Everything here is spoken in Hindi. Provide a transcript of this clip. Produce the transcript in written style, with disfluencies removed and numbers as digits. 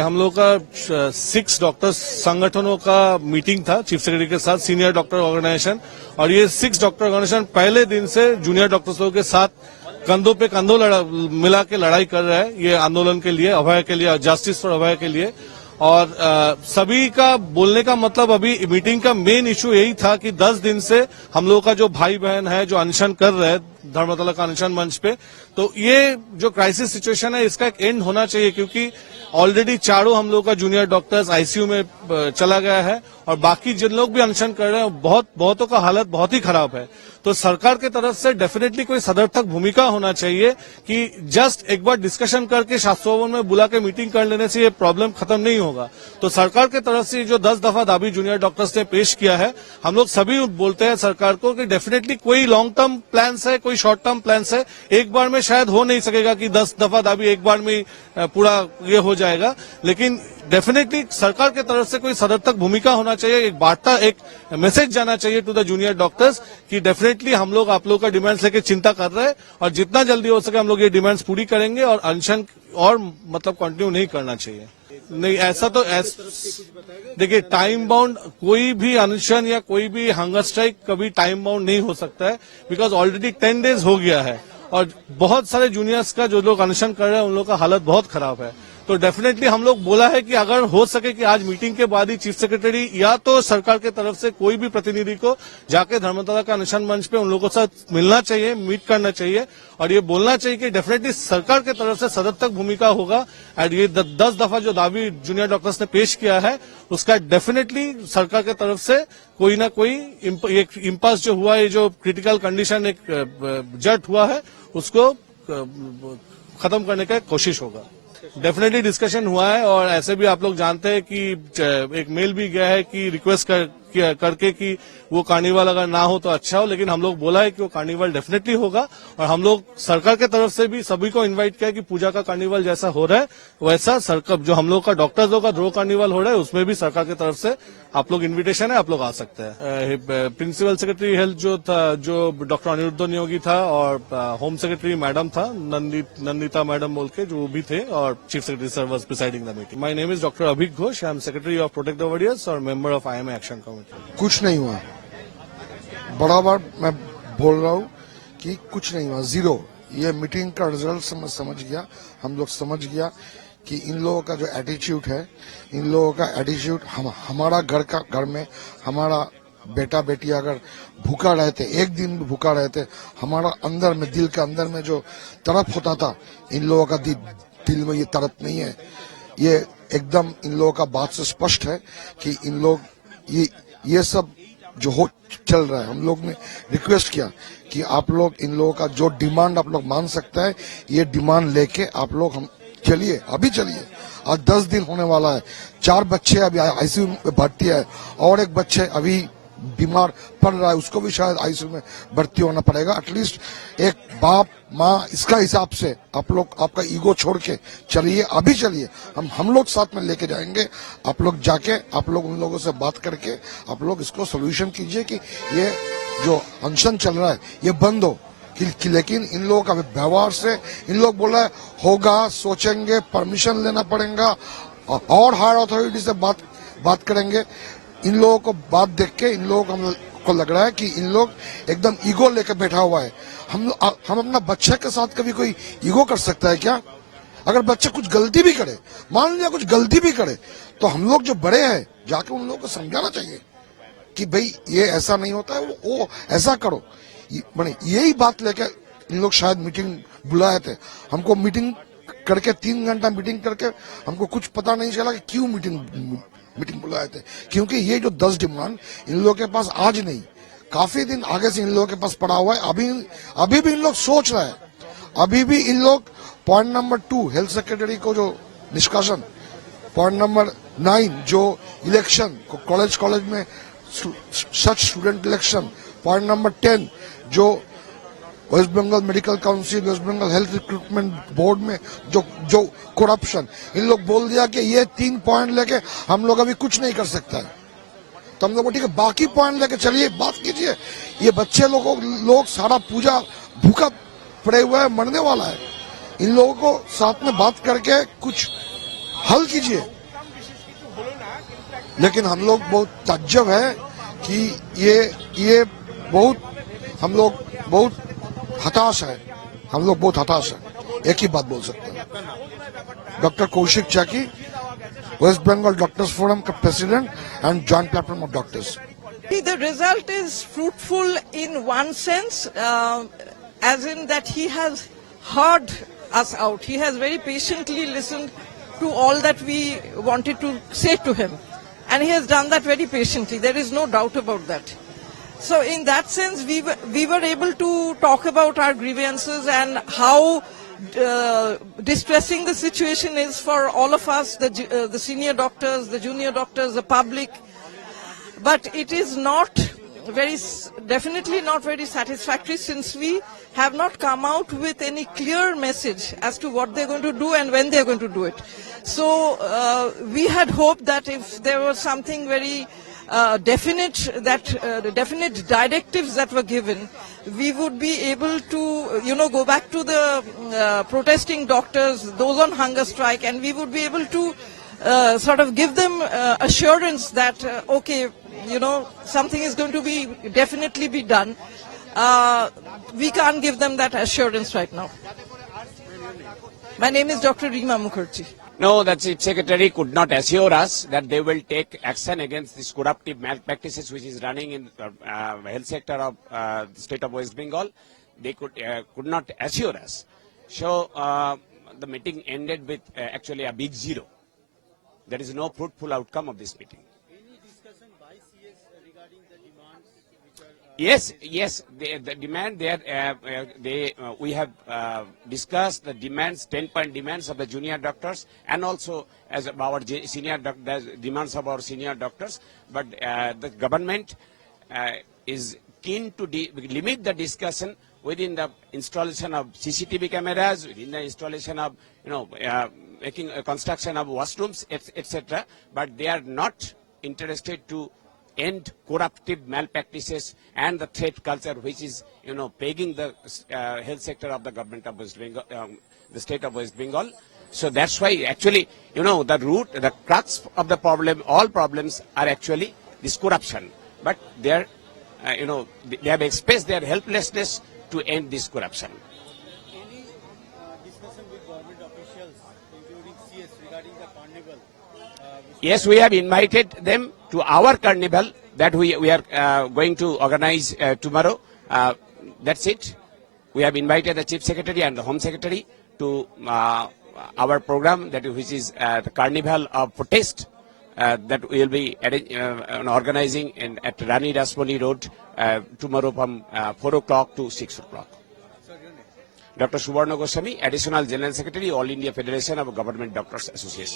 हम लोग का 6 डॉक्टर्स संगठनों का मीटिंग था चीफ सेक्रेटरी के साथ, सीनियर डॉक्टर ऑर्गेनाइजेशन, और ये 6 डॉक्टर ऑर्गेनाइजेशन पहले दिन से जूनियर डॉक्टर्स लोगों के साथ कंधों पे कंधों मिला के लड़ाई कर रहा है ये आंदोलन के लिए, अभय के लिए, जस्टिस फॉर अभय के लिए। और सभी का बोलने का मतलब अभी मीटिंग का मेन इशू यही था कि 10 दिन से हम लोग का जो भाई बहन है जो अनशन कर रहे हैं धर्मतला का अनशन मंच पे, तो ये जो क्राइसिस सिचुएशन है इसका एक एंड होना चाहिए, क्योंकि ऑलरेडी चारों हम लोग का जूनियर डॉक्टर्स आईसीयू में चला गया है और बाकी जिन लोग भी अनशन कर रहे हैं बहुतों का हालत बहुत ही खराब है। तो सरकार की तरफ से डेफिनेटली कोई सदर्थक भूमिका होना चाहिए कि जस्ट एक बार डिस्कशन करके शास्त्री भवन में बुला के मीटिंग कर लेने से ये प्रॉब्लम खत्म नहीं होगा। तो सरकार की तरफ से जो 10 दफा दाबी जूनियर डॉक्टर्स ने पेश किया है, हम लोग सभी बोलते हैं सरकार को कि डेफिनेटली कोई लॉन्ग टर्म प्लान्स है, कोई शॉर्ट टर्म प्लान्स है, एक बार में शायद हो नहीं सकेगा कि 10 दफा दाबी एक बार में पूरा ये हो जाएगा, लेकिन डेफिनेटली सरकार की तरफ से कोई सदर्थक भूमिका होना चाहिए, एक वार्ता, एक मैसेज जाना चाहिए टू द जूनियर डॉक्टर्स कि डेफिनेटली हम लोग आप लोग का डिमांड्स लेके चिंता कर रहे हैं और जितना जल्दी हो सके हम लोग ये डिमांड्स पूरी करेंगे और अनशन और मतलब कंटिन्यू नहीं करना चाहिए। नहीं, ऐसा तो देखिए, टाइम बाउंड कोई भी अनशन या कोई भी हंगर स्ट्राइक कभी टाइम बाउंड नहीं हो सकता है, बिकॉज ऑलरेडी 10 डेज हो गया है और बहुत सारे जूनियर्स का जो लोग अनशन कर रहे हैं उन लोग का हालत बहुत खराब है। तो डेफिनेटली हम लोग बोला है कि अगर हो सके कि आज मीटिंग के बाद ही चीफ सेक्रेटरी या तो सरकार की तरफ से कोई भी प्रतिनिधि को जाके धर्मतला का अनशन मंच पे उन लोगों के साथ मिलना चाहिए, मीट करना चाहिए और ये बोलना चाहिए कि डेफिनेटली सरकार की तरफ से सदर्थक भूमिका होगा। एंड ये 10 दफा जो दावी जूनियर डॉक्टर्स ने पेश किया है उसका डेफिनेटली सरकार की तरफ से कोई ना कोई एक इम्पास जो हुआ है, जो क्रिटिकल कंडीशन एक जट हुआ है उसको खत्म करने का कोशिश होगा। डेफिनेटली डिस्कशन हुआ है और ऐसे भी आप लोग जानते हैं कि एक मेल भी गया है कि रिक्वेस्ट करके कि वो कार्निवल अगर ना हो तो अच्छा हो, लेकिन हम लोग बोला है कि वो कार्निवल डेफिनेटली होगा और हम लोग सरकार के तरफ से भी सभी को इनवाइट किया कि पूजा का कार्निवल जैसा हो रहा है वैसा सरकार जो हम लोग का डॉक्टर्स लोग का ध्रुव कार्निवल हो रहा है उसमें भी सरकार की तरफ से आप लोग इन्विटेशन है, आप लोग आ सकते हैं। प्रिंसिपल सेक्रेटरी हेल्थ जो था, जो डॉक्टर अनिरुद्ध नियोगी था और होम सेक्रेटरी मैडम था नंदिता मैडम बोल के जो भी थे और chief secretary sir was presiding the meeting. My name is doctor Abhik Ghosh, I am secretary of protect the warriors और member of IMA action committee. कुछ नहीं हुआ, बराबर मैं बोल रहा हूँ कि कुछ नहीं हुआ, जीरो। ये मीटिंग का रिजल्ट मैं समझ गया, हम लोग समझ गया कि इन लोगों का जो एटीट्यूड है, इन लोगों का एटीट्यूड हमारा घर में हमारा बेटा बेटी अगर भूखा रहते, एक दिन भी भूखा रहते, हमारा अंदर में दिल के अंदर में जो तड़प होता था, इन लोगों का दिल में ये तड़प नहीं है। ये एकदम इन लोगों का बात से स्पष्ट है कि इन लोग ये सब जो हो चल रहा है, हम लोग ने रिक्वेस्ट किया कि आप लोग इन लोगों का जो डिमांड आप लोग मान सकते हैं, ये डिमांड लेके आप लोग हम चलिए, अभी चलिए। आज 10 दिन होने वाला है, 4 बच्चे अभी आईसीयू में भर्ती है और एक बच्चे अभी बीमार पड़ रहा है, उसको भी शायद आईसीयू में भर्ती होना पड़ेगा। एटलीस्ट एक बाप माँ इसका हिसाब से आप लोग आपका ईगो छोड़ के चलिए, अभी चलिए, हम लोग साथ में लेके जाएंगे। आप लोग जाके आप लोग उन लोगों से बात करके आप लोग इसको सोल्यूशन कीजिए कि ये जो अनशन चल रहा है ये बंद हो। लेकिन इन लोगों का व्यवहार से इन लोग बोल रहे होगा, सोचेंगे, परमिशन लेना पड़ेगा और हायर अथॉरिटी से बात करेंगे। इन लोगों को बात देख के इन लोगों को लग रहा है कि इन लोग एकदम ईगो लेकर बैठा हुआ है। हम अपना बच्चे के साथ कभी कोई ईगो कर सकता है क्या? अगर बच्चे कुछ गलती भी करे, मान लिया कुछ गलती भी करे, तो हम लोग जो बड़े हैं जाके उन लोगों को समझाना चाहिए कि भाई ये ऐसा नहीं होता है, वो ऐसा करो। यही बात लेके इन लोग शायद मीटिंग बुलाए थे। हमको मीटिंग करके 3 घंटा मीटिंग करके हमको कुछ पता नहीं चला कि क्यों मीटिंग बुलाए थे, क्योंकि ये जो 10 डिमांड इन लोगों के पास आज नहीं, काफी दिन आगे से इन लोगों के पास पड़ा हुआ है। अभी भी इन लोग सोच रहे हैं, अभी भी इन लोग पॉइंट नंबर 2 हेल्थ सेक्रेटरी को जो निष्कासन, पॉइंट नंबर 9 जो इलेक्शन कॉलेज में such student election, point number 10 जो West Bengal medical council, West Bengal health recruitment board में जो करप्शन, इन लोग बोल दिया कि ये 3 पॉइंट लेके हम लोग अभी कुछ नहीं कर सकता है। तो हम लोग ठीक है, बाकी पॉइंट लेके चलिए, बात कीजिए। ये बच्चे लोग सारा पूजा भूखा पड़े हुए है, मरने वाला है। इन लोगों को साथ में बात करके कुछ हल कीजिए। लेकिन हम लोग बहुत ताज्जुब है कि ये बहुत हम लोग बहुत हताश है। हम लोग बहुत हताश है। एक ही बात बोल सकते हैं। डॉक्टर कौशिक चाकी, वेस्ट बंगाल डॉक्टर्स फोरम का president and joint platform of doctors. The result is fruitful in one sense, as in that he has heard us out. He has very patiently listened to all that we wanted to say to him. And he has done that very patiently. There is no doubt about that. So in that sense, we were able to talk about our grievances and how distressing the situation is for all of us, the senior doctors, the junior doctors, the public. But it is not definitely not very satisfactory, since we have not come out with any clear message as to what they're going to do and when they're going to do it. So we had hoped that if there was something very definite, that the definite directives that were given, we would be able to, go back to the protesting doctors, those on hunger strike, and we would be able to sort of give them assurance that, okay, something is going to be definitely be done. We can't give them that assurance right now. My name is Dr. Reema Mukherjee. No, the Chief Secretary could not assure us that they will take action against this corruptive malpractices which is running in the health sector of the state of West Bengal. They could not assure us. So the meeting ended with actually a big zero. There is no fruitful outcome of this meeting. Yes, the demand there, we have discussed the demands, 10-point demands of the junior doctors, and also as our senior doctors, demands of our senior doctors. But the government is keen to limit the discussion within the installation of CCTV cameras, within the installation of, making a construction of washrooms, etc. But they are not interested to end corruptive malpractices and the threat culture which is, plaguing the health sector of the government of West Bengal, the state of West Bengal. So that's why actually, the root, the crux of the problem, all problems are actually this corruption. But they are, they have expressed their helplessness to end this corruption. Any discussion with government officials, including CS, regarding the carnival? Yes, we have invited them to our carnival that we are going to organize tomorrow. That's it. We have invited the Chief Secretary and the Home Secretary to our program, which is the Carnival of Protest that we will be organizing at Rani Rasponi Road tomorrow from 4 o'clock to 6 o'clock. Dr. Subarna Goswami, Additional General Secretary, All India Federation of Government Doctors Association.